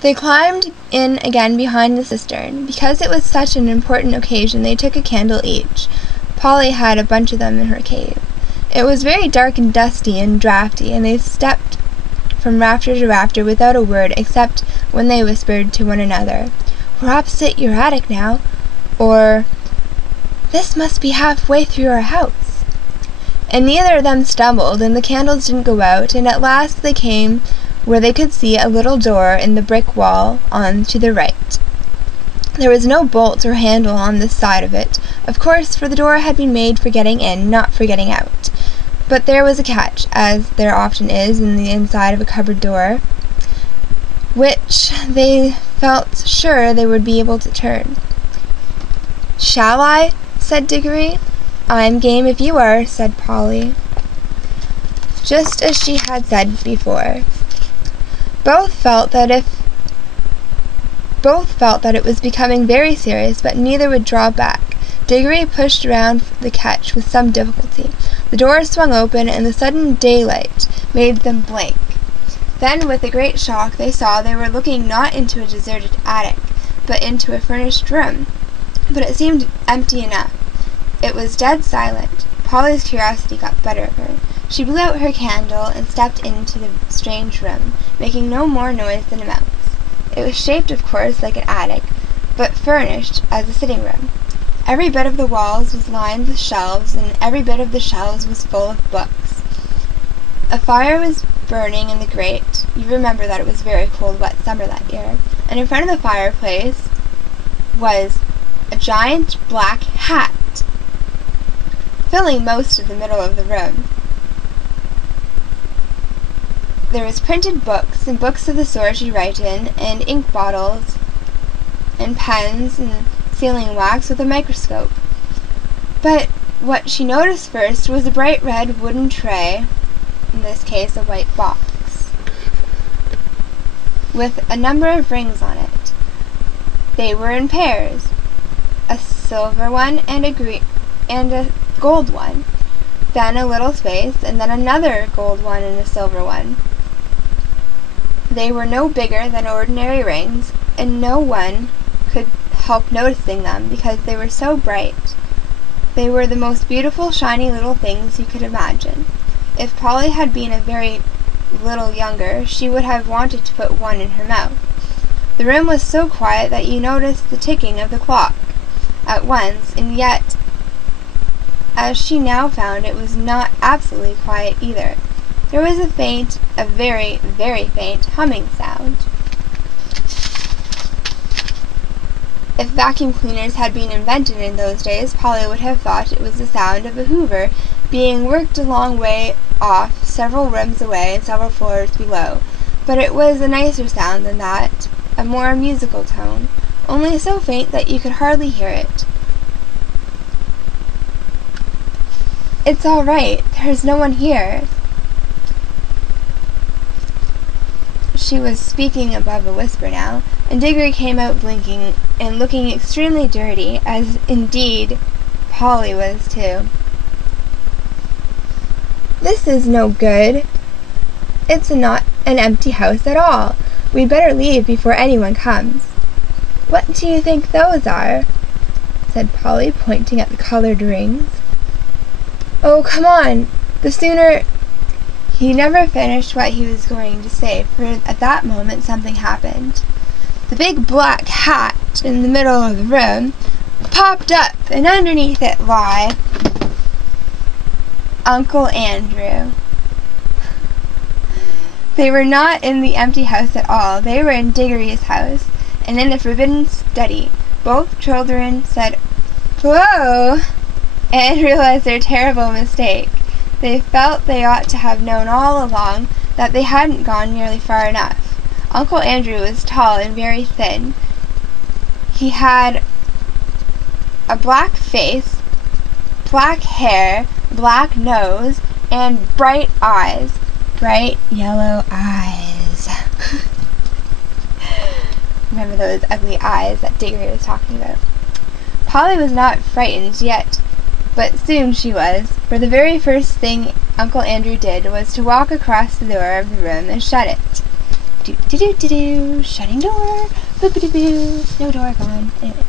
They climbed in again behind the cistern. Because it was such an important occasion, they took a candle each. Polly had a bunch of them in her cave. It was very dark and dusty and draughty, and they stepped from rafter to rafter without a word, except when they whispered to one another, "We're opposite your attic now," or "This must be halfway through our house." And neither of them stumbled, and the candles didn't go out, and at last they came where they could see a little door in the brick wall on to the right. There was no bolt or handle on this side of it, of course, for the door had been made for getting in, not for getting out. But there was a catch, as there often is in the inside of a cupboard door, which they felt sure they would be able to turn. "Shall I?" said Diggory. "I'm game if you are," said Polly, just as she had said before. Both felt that it was becoming very serious, but neither would draw back. Diggory pushed around the catch with some difficulty. The door swung open, and the sudden daylight made them blink. Then, with a great shock, they saw they were looking not into a deserted attic, but into a furnished room. But it seemed empty enough. It was dead silent. Polly's curiosity got the better of her. She blew out her candle and stepped into the strange room, making no more noise than a mouse. It was shaped, of course, like an attic, but furnished as a sitting room. Every bit of the walls was lined with shelves, and every bit of the shelves was full of books. A fire was burning in the grate. You remember that it was very cold, wet summer that year. And in front of the fireplace was a giant black hat, filling most of the middle of the room. There was printed books, and books of the sort you write in, and ink bottles, and pens, and sealing wax with a microscope. But what she noticed first was a bright red wooden tray, in this case a white box, with a number of rings on it. They were in pairs, a silver one and a gold one, then a little space, and then another gold one and a silver one. They were no bigger than ordinary rings, and no one could help noticing them because they were so bright. They were the most beautiful, shiny little things you could imagine. If Polly had been a very little younger, she would have wanted to put one in her mouth. The room was so quiet that you noticed the ticking of the clock at once, and yet, as she now found, it was not absolutely quiet either. There was a very, very faint humming sound. If vacuum cleaners had been invented in those days, Polly would have thought it was the sound of a hoover being worked a long way off, several rooms away and several floors below. But it was a nicer sound than that, a more musical tone, only so faint that you could hardly hear it. "It's all right. There's no one here." She was speaking above a whisper now, and Diggory came out blinking and looking extremely dirty, as indeed Polly was too. "This is no good. It's not an empty house at all. We'd better leave before anyone comes." "What do you think those are?" said Polly, pointing at the colored rings. "Oh, come on. The sooner—" He never finished what he was going to say, for at that moment something happened. The big black hat in the middle of the room popped up, and underneath it lay Uncle Andrew. They were not in the empty house at all. They were in Diggory's house, and in the forbidden study. Both children said, "Whoa!" and realized their terrible mistake. They felt they ought to have known all along that they hadn't gone nearly far enough. Uncle Andrew was tall and very thin. He had a black face, black hair, black nose, and bright eyes. Bright yellow eyes. Remember those ugly eyes that Diggory was talking about. Polly was not frightened yet, but soon she was, for the very first thing Uncle Andrew did was to walk across the door of the room and shut it. Do-do-do-do-do. Shutting door. Boo-boo-boo-boo. No door gone. Anyways.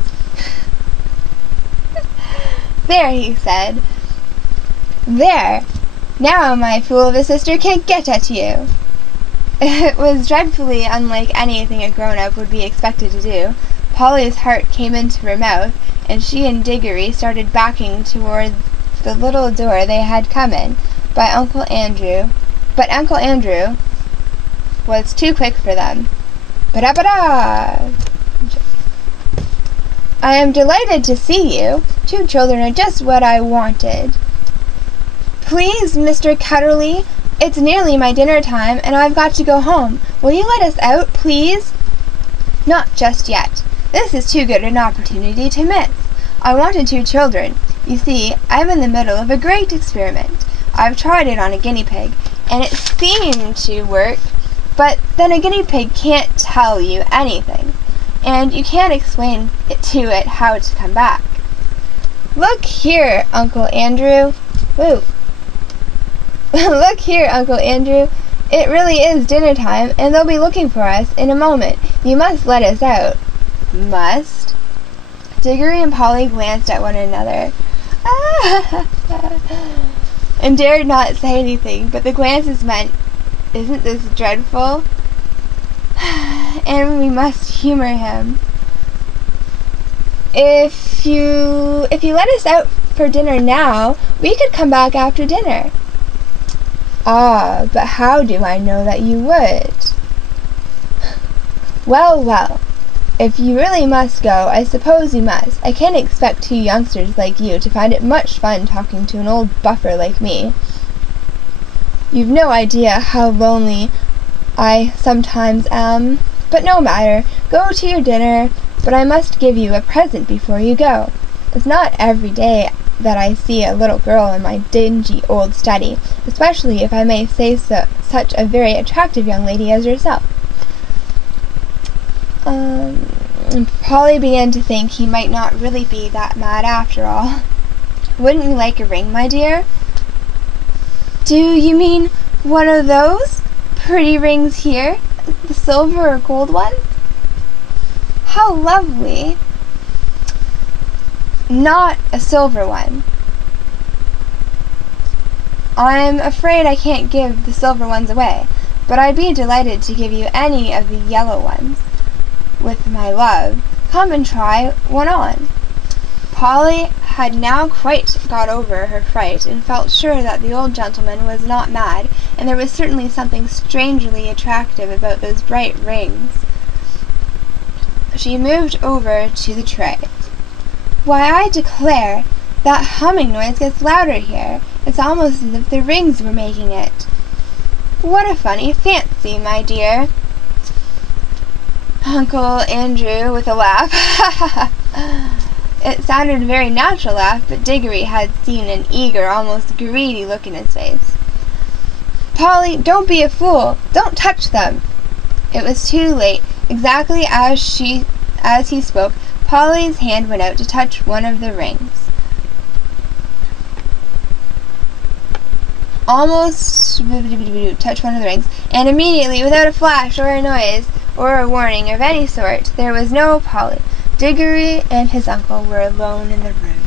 There, he said. There. Now my fool of a sister can't get at you. It was dreadfully unlike anything a grown-up would be expected to do. Polly's heart came into her mouth, and she and Diggory started backing toward the little door they had come in by Uncle Andrew. But Uncle Andrew was too quick for them. Ba-da-ba-da! I am delighted to see you. 2 children are just what I wanted. Please, Mr. Cutterly, it's nearly my dinner time, and I've got to go home. Will you let us out, please? Not just yet. This is too good an opportunity to miss. I wanted 2 children. You see, I'm in the middle of a great experiment. I've tried it on a guinea pig, and it seemed to work, but then a guinea pig can't tell you anything, and you can't explain to it how to come back. Look here, Uncle Andrew. Woo. Look here, Uncle Andrew. It really is dinner time, and they'll be looking for us in a moment. You must let us out. Must? Diggory and Polly glanced at one another and dared not say anything, but the glances meant, isn't this dreadful? And we must humor him. If you let us out for dinner now, we could come back after dinner. Ah, but how do I know that you would? Well, well, if you really must go, I suppose you must. I can't expect 2 youngsters like you to find it much fun talking to an old buffer like me. You've no idea how lonely I sometimes am. But no matter, go to your dinner, but I must give you a present before you go. It's not every day that I see a little girl in my dingy old study, especially if I may say so, such a very attractive young lady as yourself. Polly began to think he might not really be that mad after all. Wouldn't you like a ring, my dear? Do you mean one of those pretty rings here? The silver or gold one? How lovely. Not a silver one. I'm afraid I can't give the silver ones away, but I'd be delighted to give you any of the yellow ones. With my love, come and try one on. Polly had now quite got over her fright, and felt sure that the old gentleman was not mad, and there was certainly something strangely attractive about those bright rings. She moved over to the tray. Why, I declare, that humming noise gets louder here. It's almost as if the rings were making it. What a funny fancy, my dear. Uncle Andrew with a laugh. It sounded a very natural laugh, but Diggory had seen an eager, almost greedy look in his face. Polly, don't be a fool. Don't touch them. It was too late. Exactly as he spoke, Polly's hand went out to touch one of the rings. Almost touched one of the rings, and immediately, without a flash or a noise or a warning of any sort, there was no Polly. Diggory and his uncle were alone in the room.